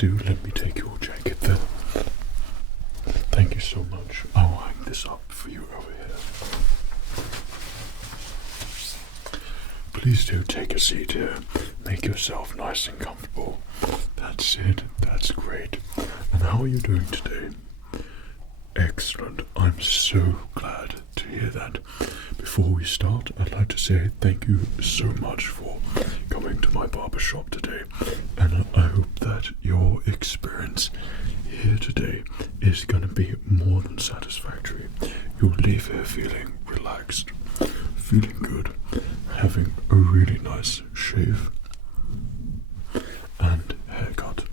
do let me take your jacket there. Thank you so much. I'll hang this up for you over here. Please do take a seat here. Make yourself nice and comfortable. That's it. That's great. And how are you doing today? Excellent. I'm so glad to hear that. Before we start, I'd like to say thank you so much for coming to my barbershop today. And I hope that your experience here today is going to be more than satisfactory. You'll leave here feeling relaxed, feeling good, having a really nice shave and haircut.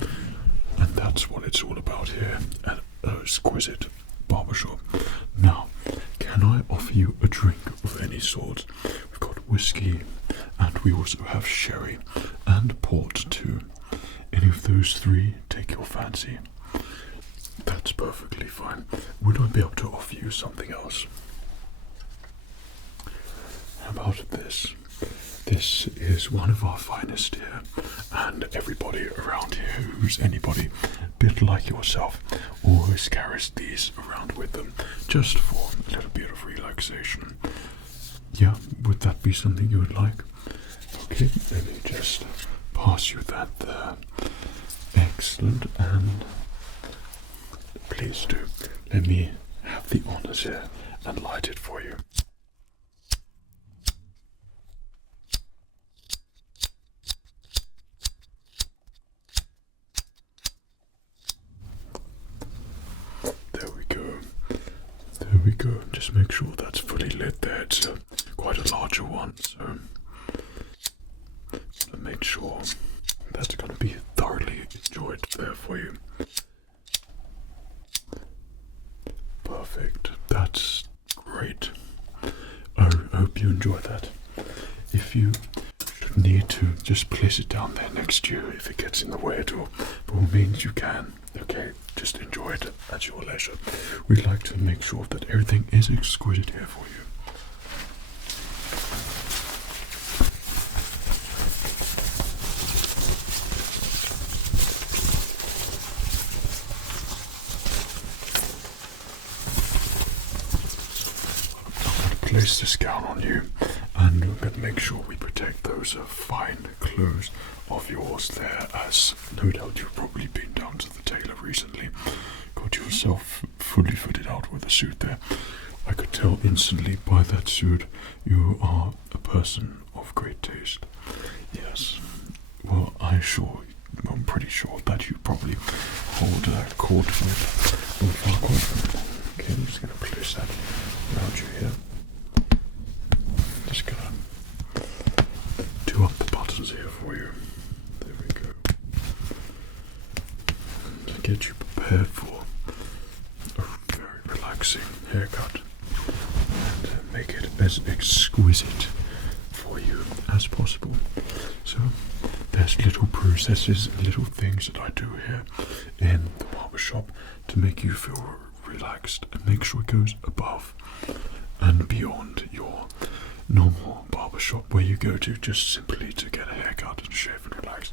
And that's what it's all about here at Exquisite Barbershop. Now, can I offer you a drink of any sort? We've got whiskey and we also have sherry and port too. Any of those three take your fancy? That's perfectly fine. Would I be able to offer you something else? How about this? This is one of our finest here, and everybody around here who's anybody a bit like yourself always carries these around with them just for a little bit of relaxation. Yeah, would that be something you would like? Okay, let me just pass you that there. Excellent, and please do let me have the honors here and light it for you. There we go. Just make sure that's fully lit there. It's quite a larger one, so make sure that's going to be thoroughly enjoyed there for you. Perfect. That's great. I hope you enjoy that. If you should need to, just place it down there next to you if it gets in the way at all. By all means, you can. Okay, just enjoy it at your leisure. We'd like to make sure that everything is exquisite here for you. Place this gown on you, and we're going to make sure we protect those fine clothes of yours there, as no doubt you've probably been down to the tailor recently, got yourself fully fitted out with a suit there. I could tell instantly by that suit you are a person of great taste. Yes, well, I'm pretty sure that you probably hold a court with. Okay, I'm just going to place that around you here. Just gonna do up the buttons here for you. There we go. To get you prepared for a very relaxing haircut and make it as exquisite for you as possible. So there's little processes and little things that I do here in the barbershop to make you feel relaxed and make sure it goes above and beyond your normal barbershop where you go to just simply to get a haircut and shave and relax.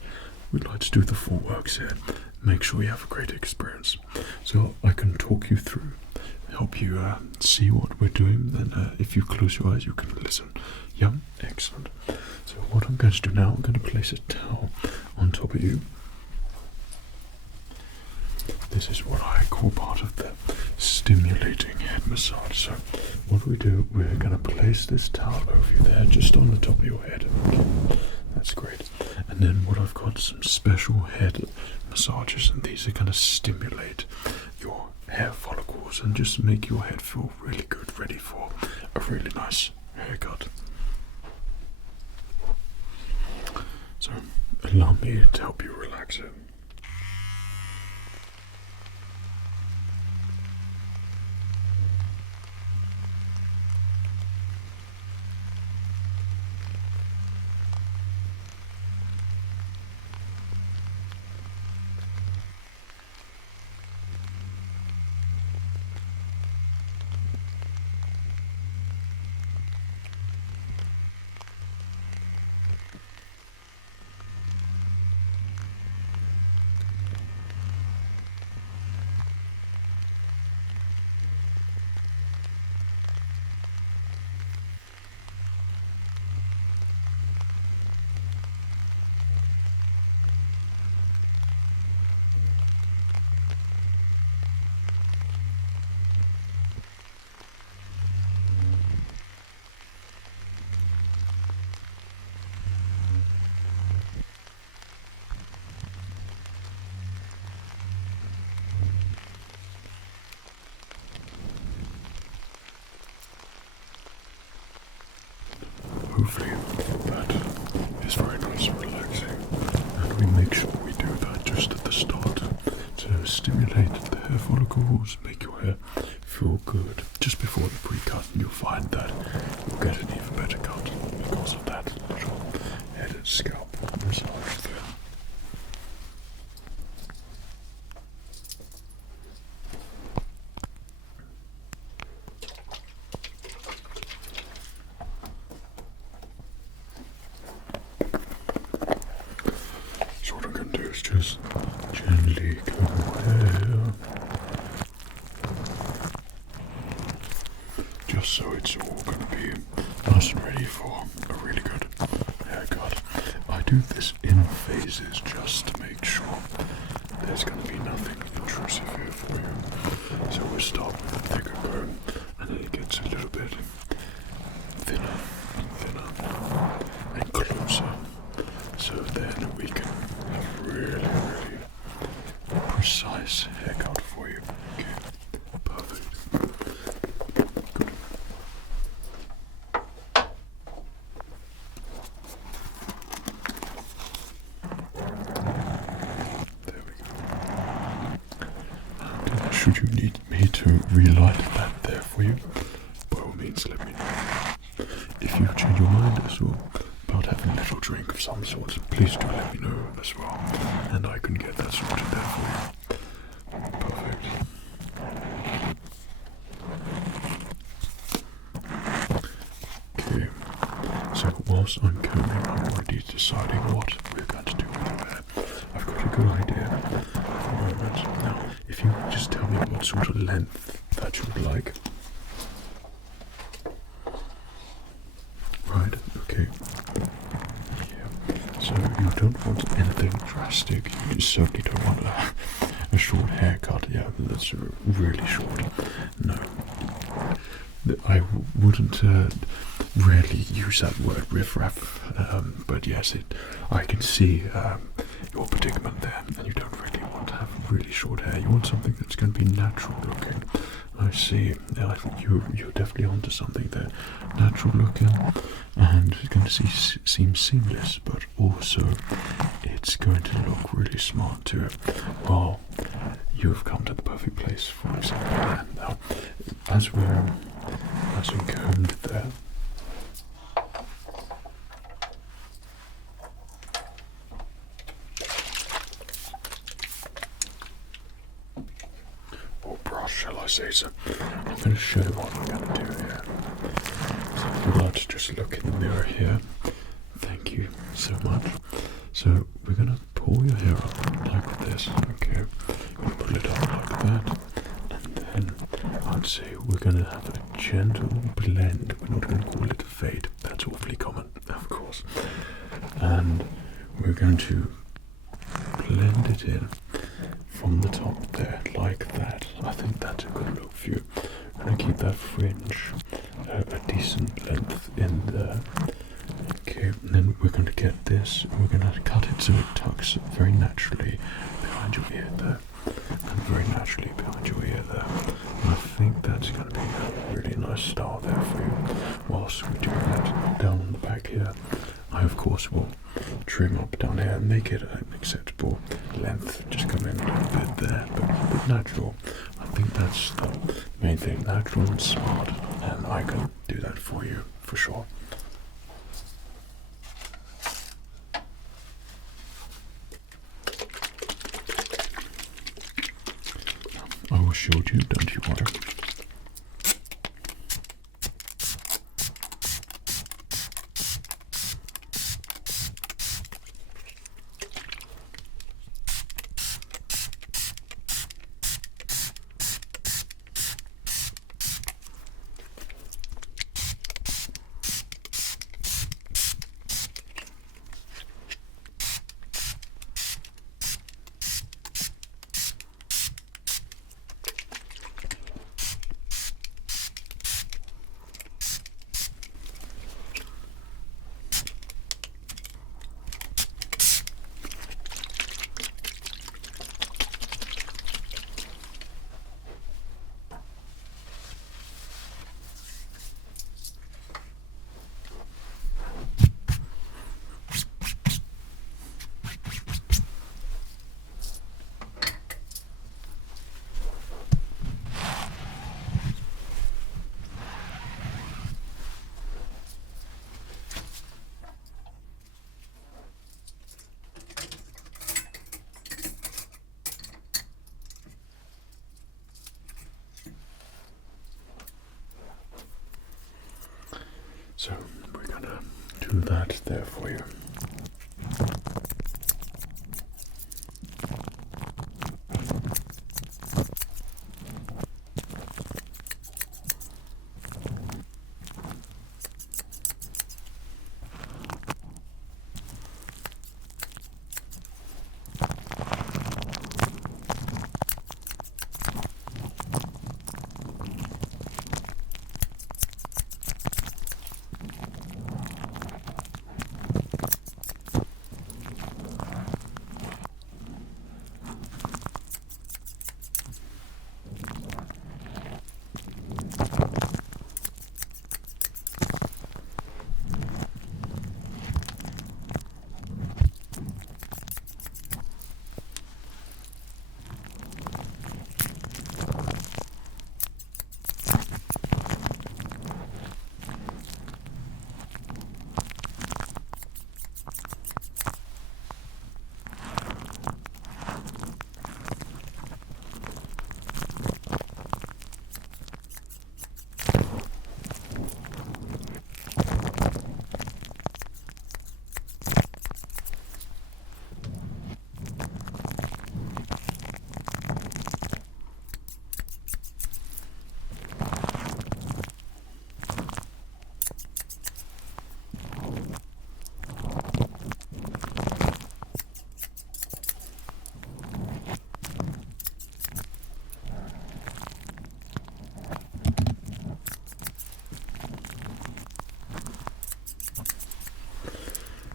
We'd like to do the full works here, make sure you have a great experience. So I can talk you through, help you see what we're doing, then if you close your eyes you can listen. Yeah, excellent. So what I'm going to do now, I'm going to place a towel on top of you. This is what I call part of the stimulating head massage. So what we do, we're going to place this towel over you there, just on the top of your head. Okay, that's great. And then what I've got, some special head massages, and these are going to stimulate your hair follicles and just make your head feel really good, ready for a really nice haircut. So allow me to help you relax it. hopefully that is very nice and relaxing. And we make sure we do that just at the start to stimulate the hair follicles, make your hair feel good just before the pre-cut, and you'll find that you'll get an even better cut because of that little head and scalp massage there. So what I'm going to do is just gently comb my hair, just so it's all going to be nice and ready for a really good haircut. I do this in phases just to make sure there's going to be nothing intrusive here for you. So we'll start with a thicker comb, and then it gets a little bit thinner and thinner and closer. So then we can have really precise haircut for you. Okay, perfect. Good. There we go. And should you need me to relight that there for you, by all means let me know. If you change your mind as well about having a little drink of some sort, please do let me know as well, and I can get that sorted there for you. Perfect. Okay, so whilst I'm combing, I'm already deciding what we're going to do with your hair. I've got a good idea at the moment. Now, if you just tell me what sort of length that you would like. Right, okay. Yeah. So you don't want anything drastic. You certainly don't want a short haircut. Yeah, that's really short. No. I wouldn't rarely use that word riff-raff, but yes, I can see your predicament there, and you don't really want to have really short hair. You want something that's going to be natural looking. I see. Yeah, I think you're definitely onto something there. Natural looking, and it's going to seem seamless, but also it's going to look really smart too. Well, you've come to the perfect place for exactly that. Now, as we combed there, or brush, shall I say so? I'm going to show you what I'm going to do here. So if you'd like to just look in the mirror here, thank you so much. So we're going to pull your hair up like this, okay? We're going to pull it up like that, and then I'd say we're going to have a gentle blend. We're not going to call it a fade, that's awfully common, of course. And we're going to blend it in from the top there, like that. I think that's a good look for you. I'm going to keep that fringe a decent length in there. Okay, and then we're going to get this, and we're going to cut it so it tucks very naturally behind your ear there, and very naturally behind your ear there. And I think that's going to be a really nice style there for you. Whilst we do that down on the back here, I of course will trim up down here and make it an acceptable length. Just come in a little bit there, but keep it natural. I think that's the main thing, natural and smart, and I can do that for you for sure. I will show you, don't you worry. So we're gonna do that there for you.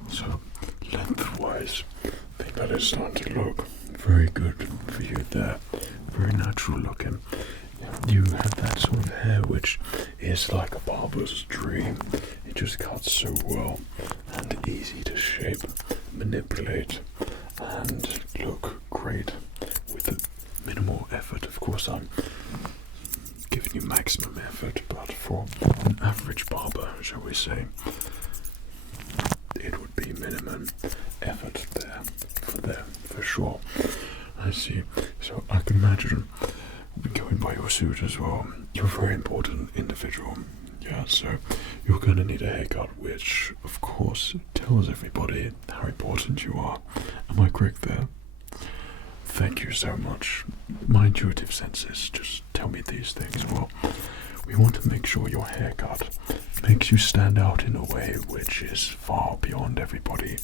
So, lengthwise, I think that is starting to look very good for you there. Very natural looking. You have that sort of hair which is like a barber's dream. It just cuts so well and easy to shape, manipulate, and look great with minimal effort. Of course, I'm giving you maximum effort, but for an average barber, shall we say, it would be minimum effort there for sure. I see. So I can imagine, going by your suit as well, you're a very important individual. Yeah, so you're going to need a haircut, which of course tells everybody how important you are. Am I correct there? Thank you so much. My intuitive senses just tell me these things. Well, we want to make sure your haircut makes you stand out in a way which is far beyond everybody,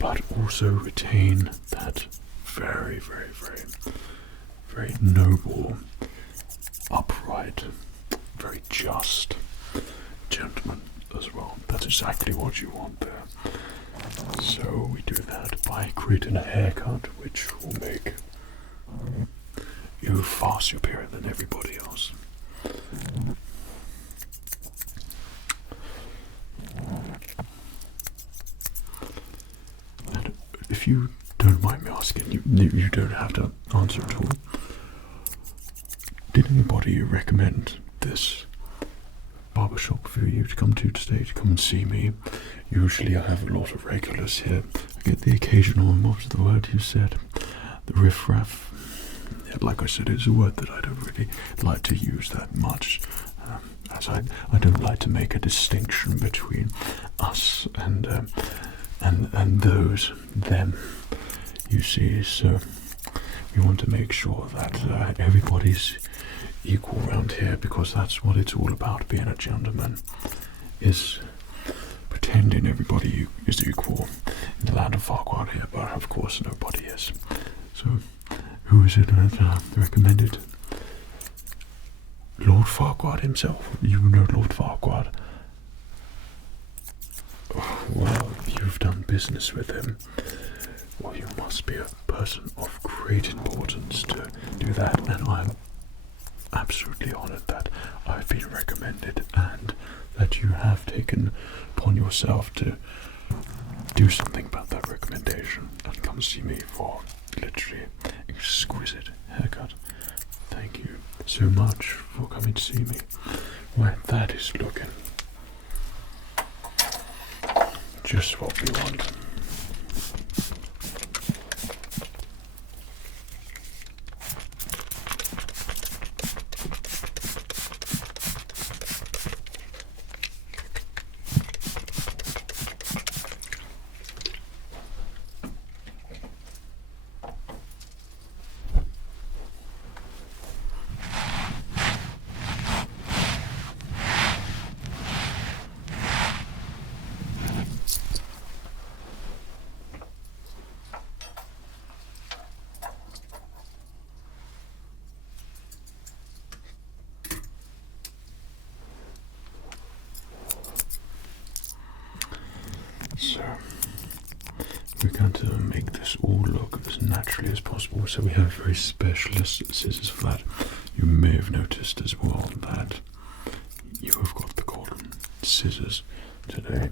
but also retain that very, very, very, very noble, upright, very just gentleman as well. That's exactly what you want there. So we do that by creating a haircut which will make you far superior than everybody else. And if you don't mind me asking, you don't have to answer at all. Did anybody recommend this barbershop for you to come to today, to come and see me? Usually I have a lot of regulars here. I get the occasional, what was the word you said? The riffraff. Yeah, like I said, it's a word that I don't really like to use that much, as I don't like to make a distinction between us and those, them, you see. So we want to make sure that everybody's equal around here, because that's what it's all about. Being a gentleman is pretending everybody is equal in the land of Farquhar here, but of course nobody is. So who is it that recommended? Lord Farquhar himself. You know Lord Farquhar. Oh, well, you've done business with him. Well, you must be a person of great importance to do that, and I'm absolutely honoured that I've been recommended and that you have taken upon yourself to do something about that recommendation and come see me for literally exquisite haircut. Thank you so much for coming to see me. Right, that is looking just what we want. going to make this all look as naturally as possible. So we have very specialist scissors for that. You may have noticed as well that you have got the golden scissors today,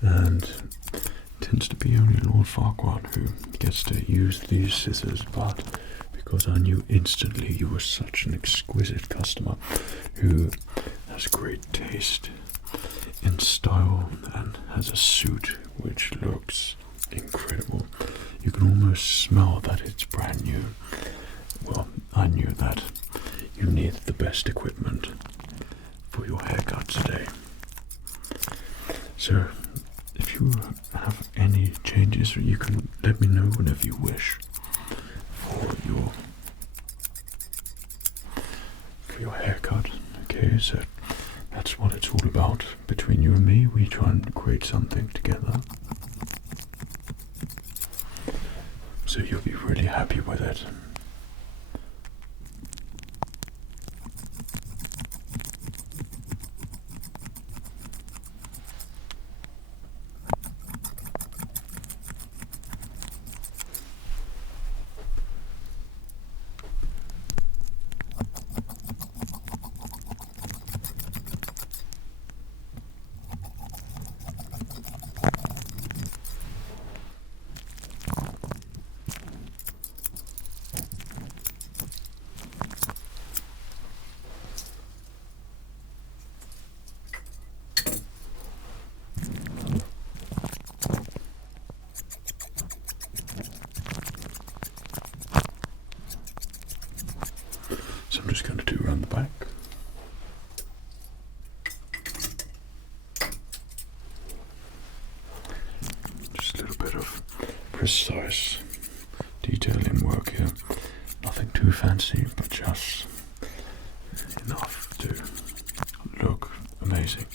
and it tends to be only Lord Farquaad who gets to use these scissors, but because I knew instantly you were such an exquisite customer who has great taste in style and has a suit which looks incredible. You can almost smell that it's brand new. Well, I knew that you needed the best equipment for your haircut today. So if you have any changes, you can let me know whenever you wish for your haircut. Okay, so that's what it's all about. Between you and me, we try and create something together. So you'll be really happy with it. So I'm just going to do around the back. Just a little bit of precise detailing work here. Nothing too fancy, but just enough to look amazing.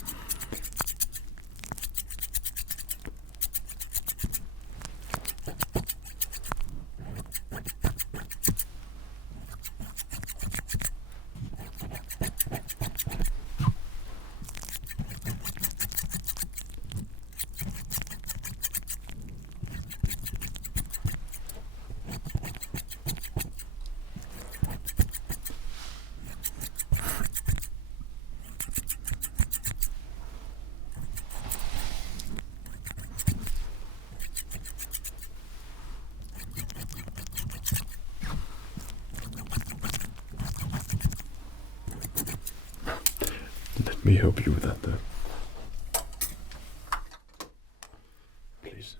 Let me help you with that though. Please.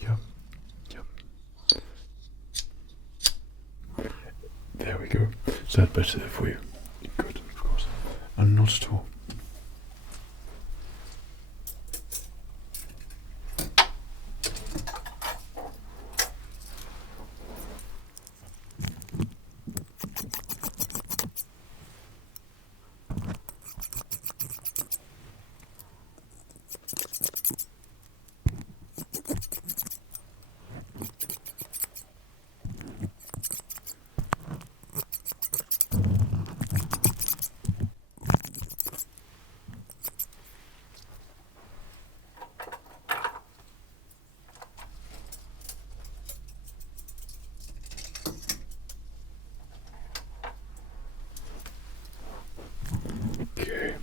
Yep. There we go. Is that better there for you? Good, of course. And not at all. Okay,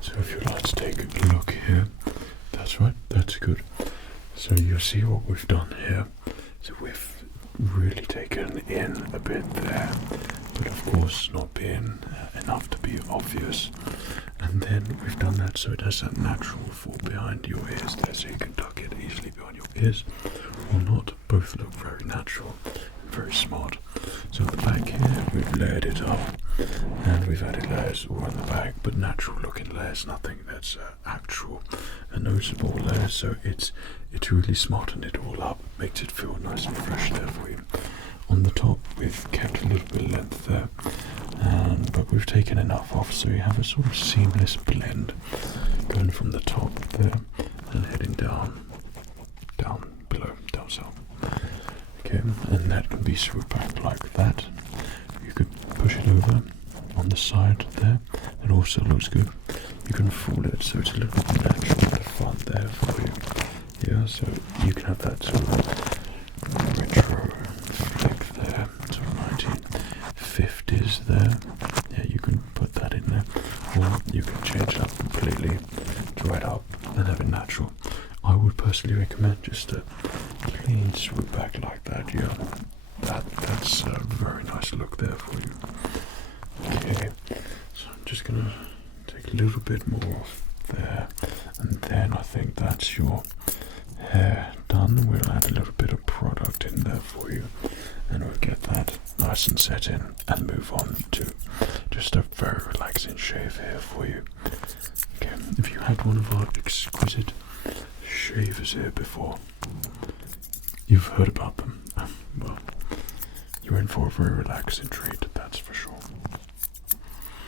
so if you'd like to take a look here, that's right, that's good. So you'll see what we've done here. So we've really taken in a bit there, but of course not being enough to be obvious. And then we've done that so it has that natural fall behind your ears there, so you can tuck it easily behind your ears, or not. Both look very natural and very smart. So at the back here, we've layered it up, and we've added layers all on the back, but natural looking layers, nothing that's actual and noticeable layers. So it's really smartened it all up, makes it feel nice and fresh there for you. On the top, we've kept a little bit of length there, but we've taken enough off, so you have a sort of seamless blend going from the top there and heading down below, down south. Okay, and that can be swooped back like that. You could push it over on the side there. It also looks good. You can fold it so it's a little bit natural at the front there for you. Yeah, so you can have that sort of retro flick there, sort of 1950s there. Yeah, you can put that in there, or you can change it up completely, dry it up, and have it natural. I would personally recommend just a clean swoop back like that. Yeah, that's a very nice look there for you. Okay, so I'm just gonna take a little bit more off there, and then I think that's your hair done. We'll add a little bit of product in there for you, and we'll get that nice and set in, and move on to just a very relaxing shave here for you. Okay, if you had one of our exquisite shavers here before, you've heard about them. Well, you're in for a very relaxing treat, that's for sure.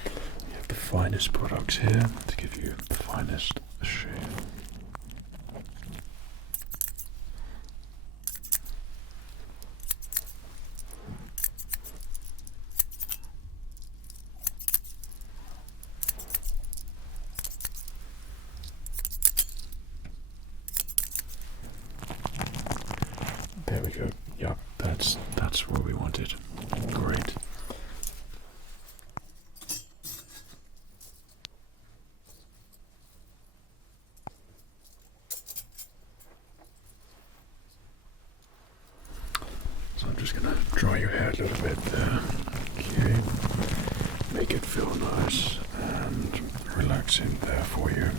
We have the finest products here to give you the finest shave. There we go. Yep, that's what we wanted. Great. So I'm just gonna dry your hair a little bit there. Okay. Make it feel nice and relaxing there for you.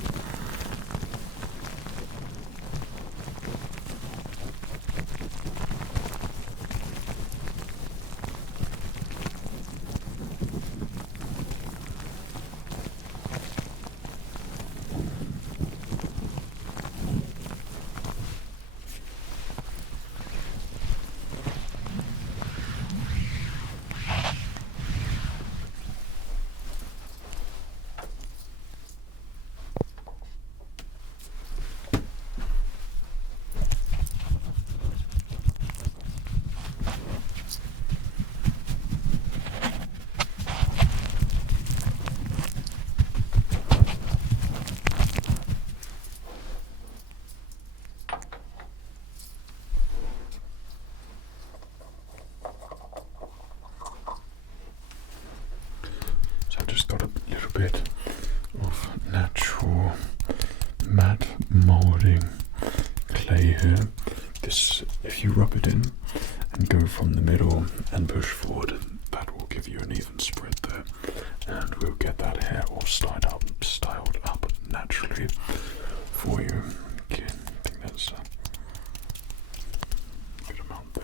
Just got a little bit of natural matte molding clay here. This, if you rub it in and go from the middle and push forward, that will give you an even spread there, and we'll get that hair all styled up naturally for you. Okay, I think that's a good amount there.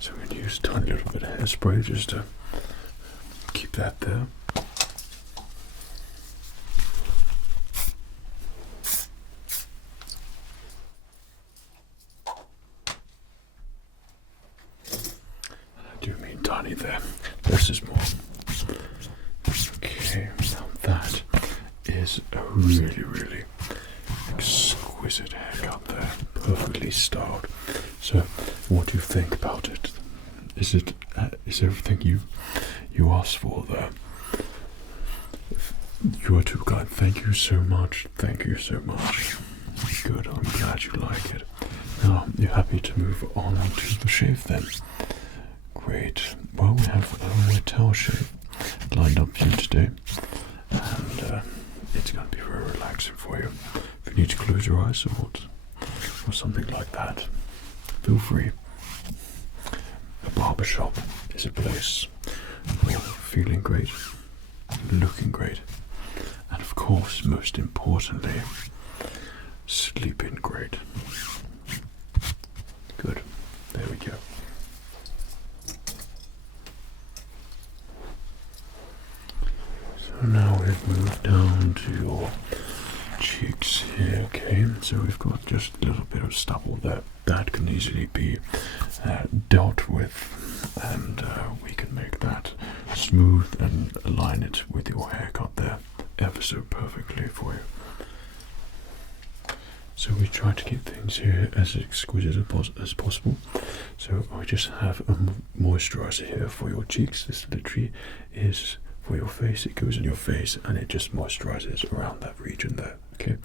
So we're going to use a tiny little bit of hairspray just to keep that there. I do mean tiny there. This is more. Okay, now that is a really, really exquisite exquisite haircut there, perfectly styled. So, what do you think about it? Is everything you asked for there? You are too kind. Thank you so much. Thank you so much. Good. I'm glad you like it. Now, you're happy to move on to the shave then? Great. Well, we have a wet towel shave lined up for you today, and it's going to be very relaxing for you. If you need to close your eyes or something like that, feel free. A barbershop is a place for feeling great, looking great, and of course, most importantly, sleeping great. Good. There we go. So now we've moved down to your cheeks here, okay? So we've got just a little bit of stubble there. That can easily be dealt with, and we can make that smooth and align it with your haircut there ever so perfectly for you. So we try to keep things here as exquisite as possible. So I just have a moisturizer here for your cheeks. This literally is for your face. It goes on your face and it just moisturizes around that region there. Okay.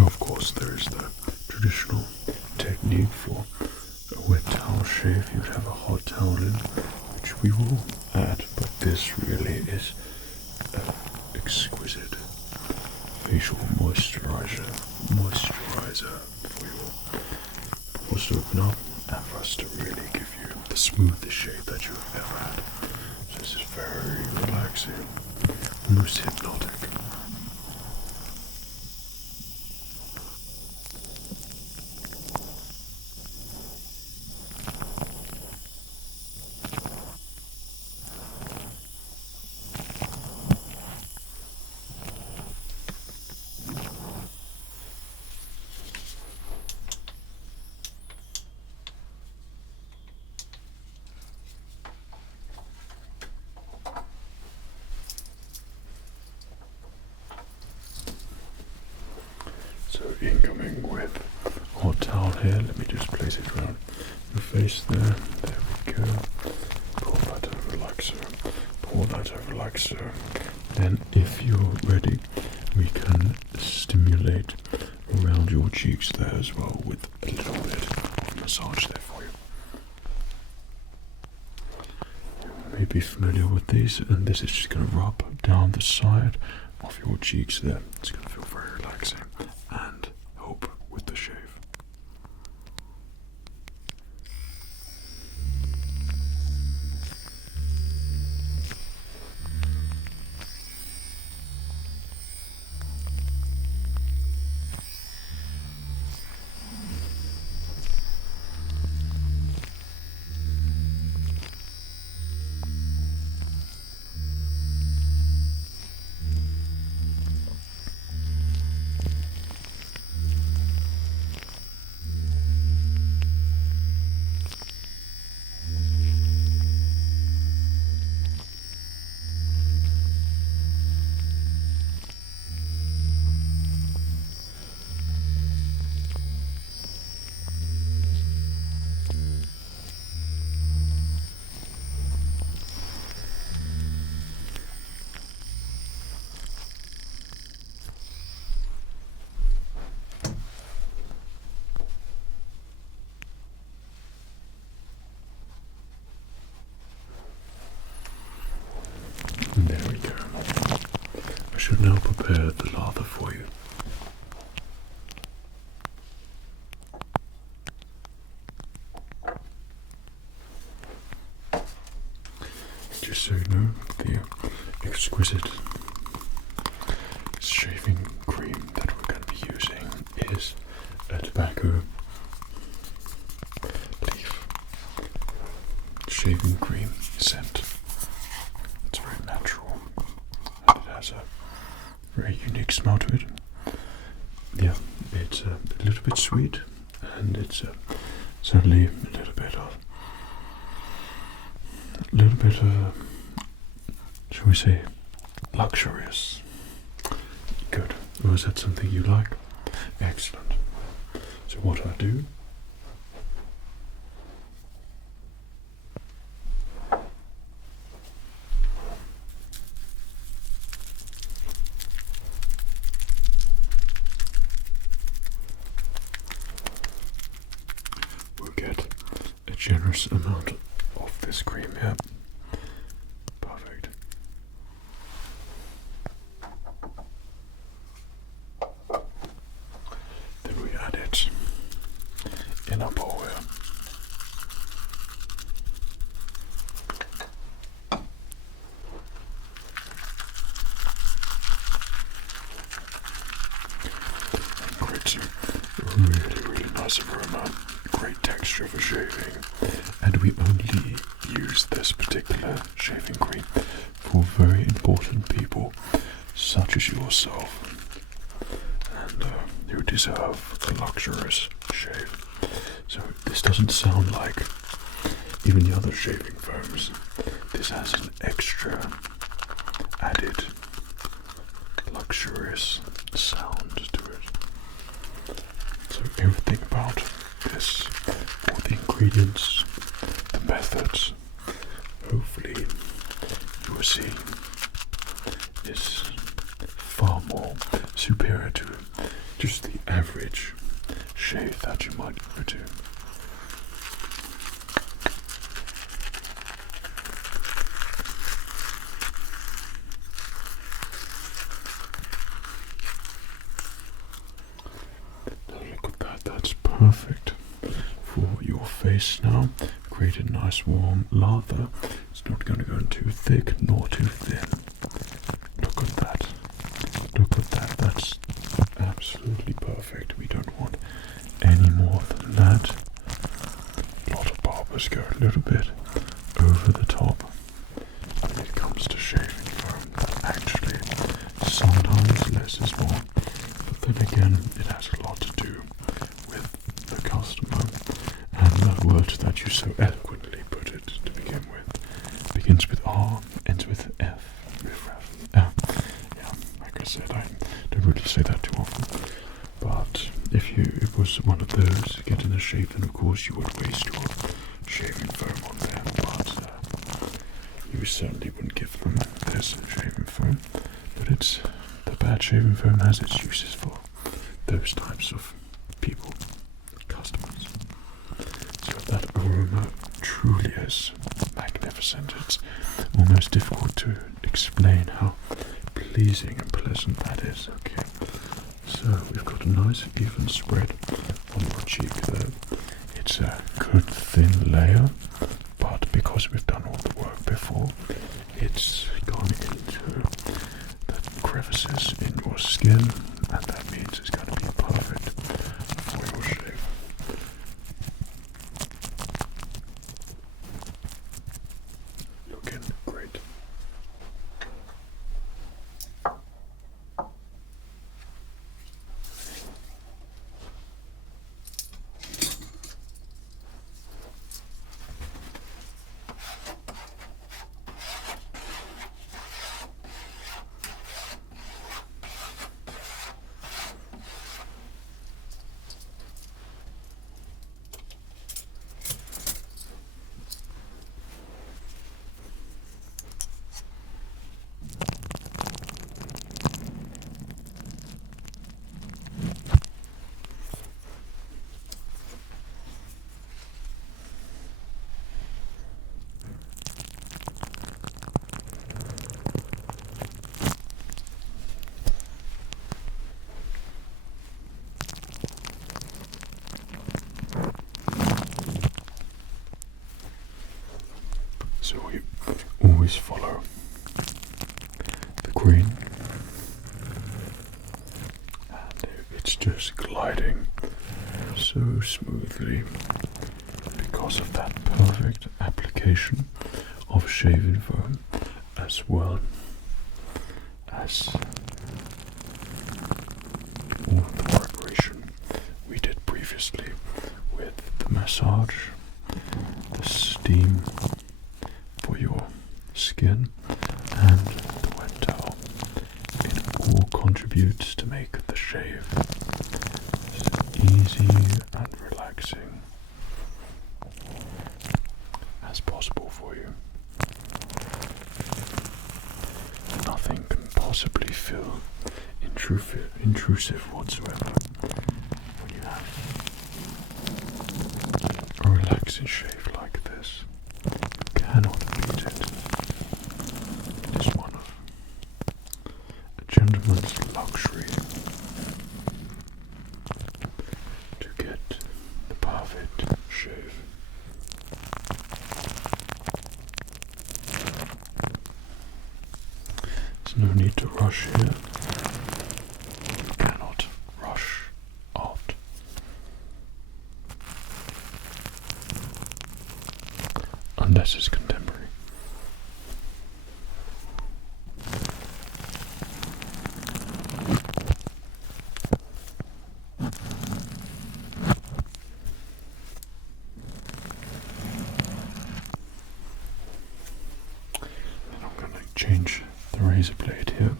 Of course, there is the traditional technique for a wet towel shave. You'd have a hot towel in, which we will add, but this really is an exquisite facial moisturizer for your pores to open up and for us to really give you the smoothest shave that you've ever had. So this is very relaxing, almost hypnotic. So incoming with hot towel here, let me just place it around your face there. There we go. Pour that over like so. Pour that over like so. Then if you're ready, we can stimulate around your cheeks there as well with a little bit of massage there for you. You may be familiar with these, and this is just going to rub down the side of your cheeks there. It's going to feel very relaxing and help with the shave. have now prepared the lather for you. Just so you know, the exquisite shaving cream that we're going to be using is a tobacco leaf shaving cream scent. It's very natural and it has a very unique smell to it. Yeah, it's a little bit sweet and it's certainly a little bit shall we say, luxurious. Good. Was that something you like? Excellent. So what I do, we'll get a generous amount of this cream here. Perfect. Then we add it in a bowl here. Creates a really nice aroma, great texture for shaving, and we only use this particular shaving cream for very important people such as yourself, and who deserve a luxurious shave. So this doesn't sound like even the other shaving foams. This has an extra added luxurious sound to it. So everything about this, all the ingredients, the methods, hopefully you will see is far more superior to just the average shave that you might go to. Look at that, that's perfect for your face now. Create a nice warm lather. It's not going to go too thick nor too thin. Look at that. Look at that. That's absolutely perfect. We don't want any more than that. A lot of barbers go a little bit over the top when it comes to shaving foam. Actually, sometimes less is more. But then again, it has a lot to do with the customer, and that word that you so eloquently put it to begin with begins with R, ends with F. Yeah, like I said, I don't really say that too often. But if it was one of those getting a shave, then of course you would waste your shaving foam on them. But you certainly wouldn't give them this shaving foam. But the bad shaving foam has its uses for those types of people, customers. So that aroma truly is magnificent. It's almost difficult to explain how pleasing and pleasant that is. Okay, so we've got a nice even spread on your cheek there. It's a good thin layer, but because we've done all the work before, it's gone into the crevices in your skin, and that means it's going to be perfect for your shave. Looking great. just gliding so smoothly because of that perfect application of shaving foam, as well as all the preparation we did previously with the massage, the steam for your skin, and the wet towel. It all contributes to make the shave as easy and relaxing as possible for you. Nothing can possibly feel intrusive whatsoever when you have a relaxing shave like this. You cannot beat it. It is one of a gentleman's luxury to get the perfect shave. There's no need to rush here. You cannot rush art. Unless it's contemporary. Then I'm going to change the razor blade here.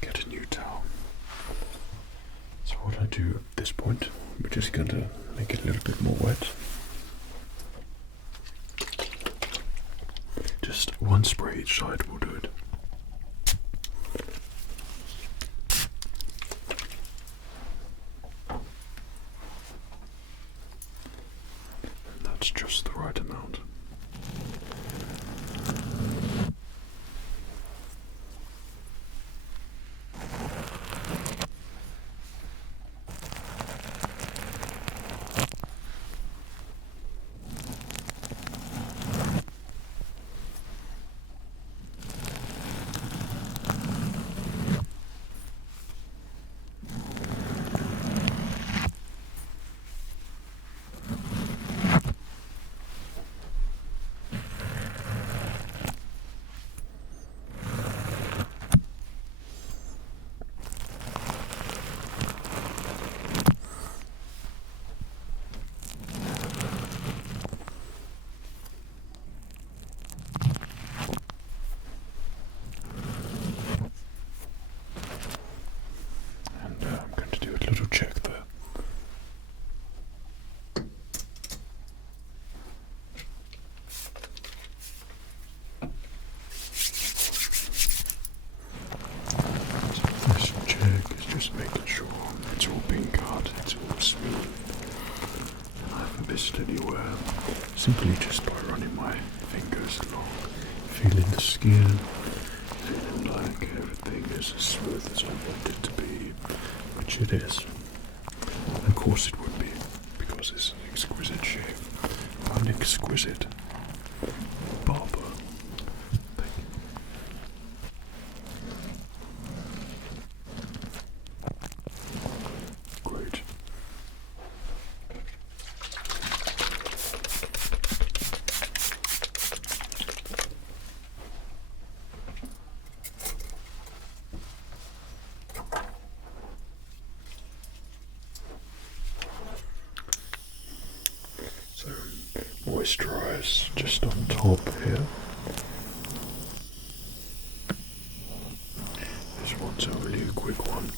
Get a new towel. So what I do at this point, we're just going to make it a little bit more wet. Just one spray each side will do it. And that's just the right amount. Little check there. So this check is just making sure it's all being cut, it's all smooth, and I haven't missed anywhere, simply just by running my fingers along, feeling the skin, feeling like everything is as smooth as I want it to be, which it is. And of course it would be, because it's an exquisite shave. I'm an exquisite barber. Thank you. Great. So, moisturize just on top here. This one's only a quick one.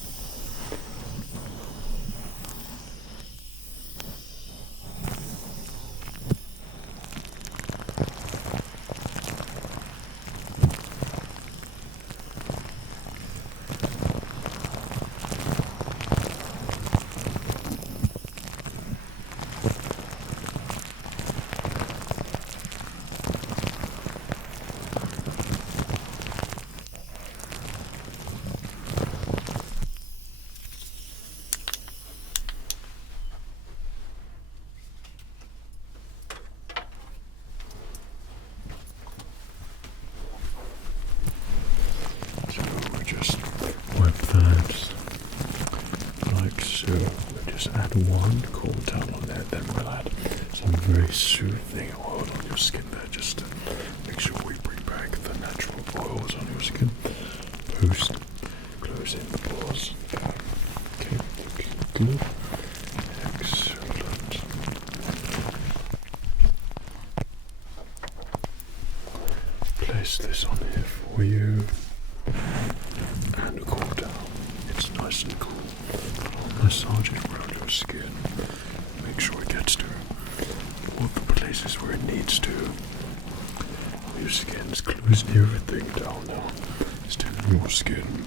one cool towel on there, then we'll add some very soothing oil on your skin there, just to make sure we bring back the natural oils on your skin. Post closing the pores. Okay, looking good. Excellent. Place this on here for you. And cool down. It's nice and cool. I'll massage it around your skin. Make sure it gets to all the places where it needs to. Your skin's closing everything down now. Still in your skin.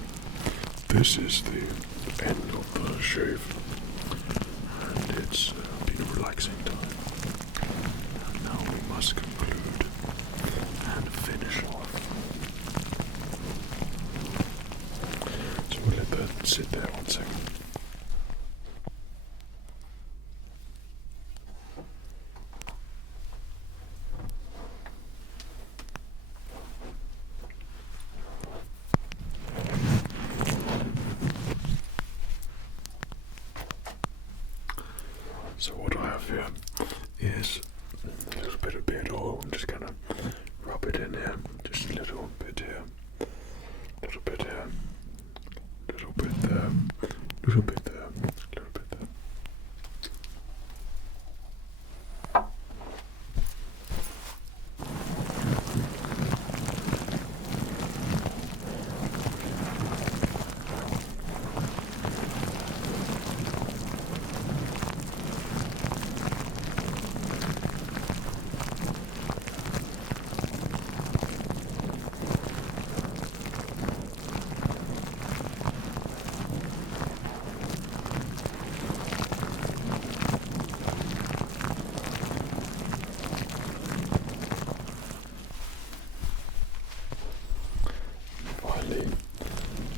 This is the end of the shave. And it's been a relaxing time. And now we must conclude and finish off. So we'll let that sit there 1 second. So what I have here is a little bit of beard oil. I'm just gonna rub it in here, just a little bit here, little bit here, little bit there, little bit there, little bit there.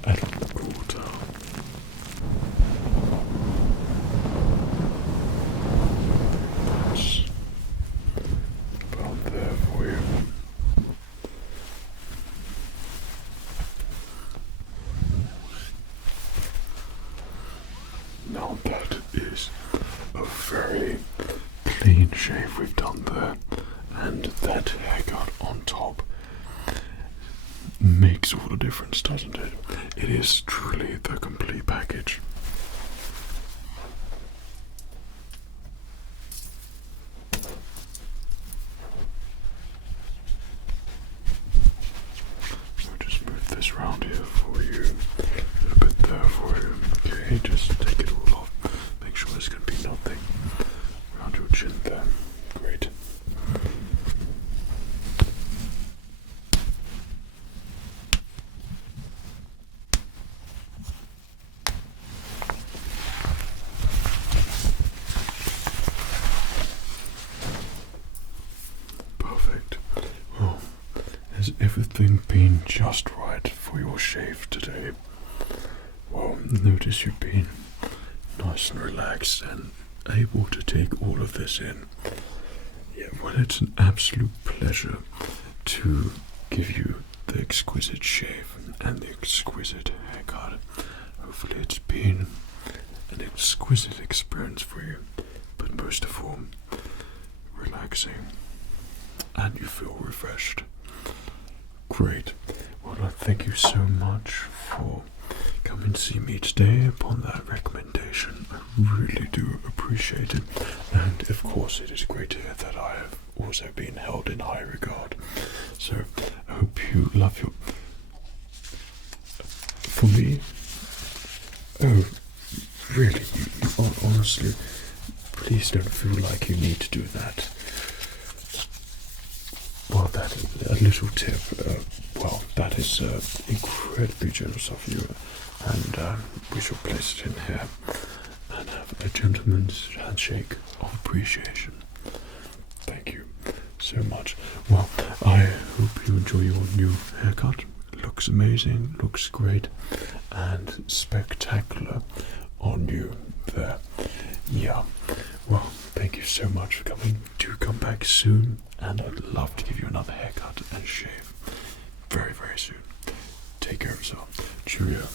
Add on the cool towel. That's about there for you. Now that is a very clean shave we've done there, and that haircut on top makes all the difference, doesn't it? It is truly the complete package. I'll just move this round here for you, a little bit there for you. Okay, just take it all off. Make sure there's going to be nothing around your chin there. Great. Perfect. Well, has everything been just right for your shave today? Well, notice you've been nice and relaxed and able to take all of this in. Yeah, well, it's an absolute pleasure to give you the exquisite shave and the exquisite haircut. Hopefully it's been an exquisite experience for you, but most of all, relaxing, and you feel refreshed. Great. Well, I thank you so much for coming to see me today upon that recommendation. I really do appreciate it, and of course it is great to hear that I have also been held in high regard. So I hope you love your... For me? Oh, really? Honestly, please don't feel like you need to do that. Well, that a little tip. Well, that is incredibly generous of you, and we shall place it in here and have a gentleman's handshake of appreciation. Thank you so much. Well, I hope you enjoy your new haircut. Looks amazing, looks great, and spectacular on you there. Yeah. Well, thank you so much for coming. Do come back soon, and I'd love to give you another haircut and shave very, very soon. Take care of yourself. Cheerio.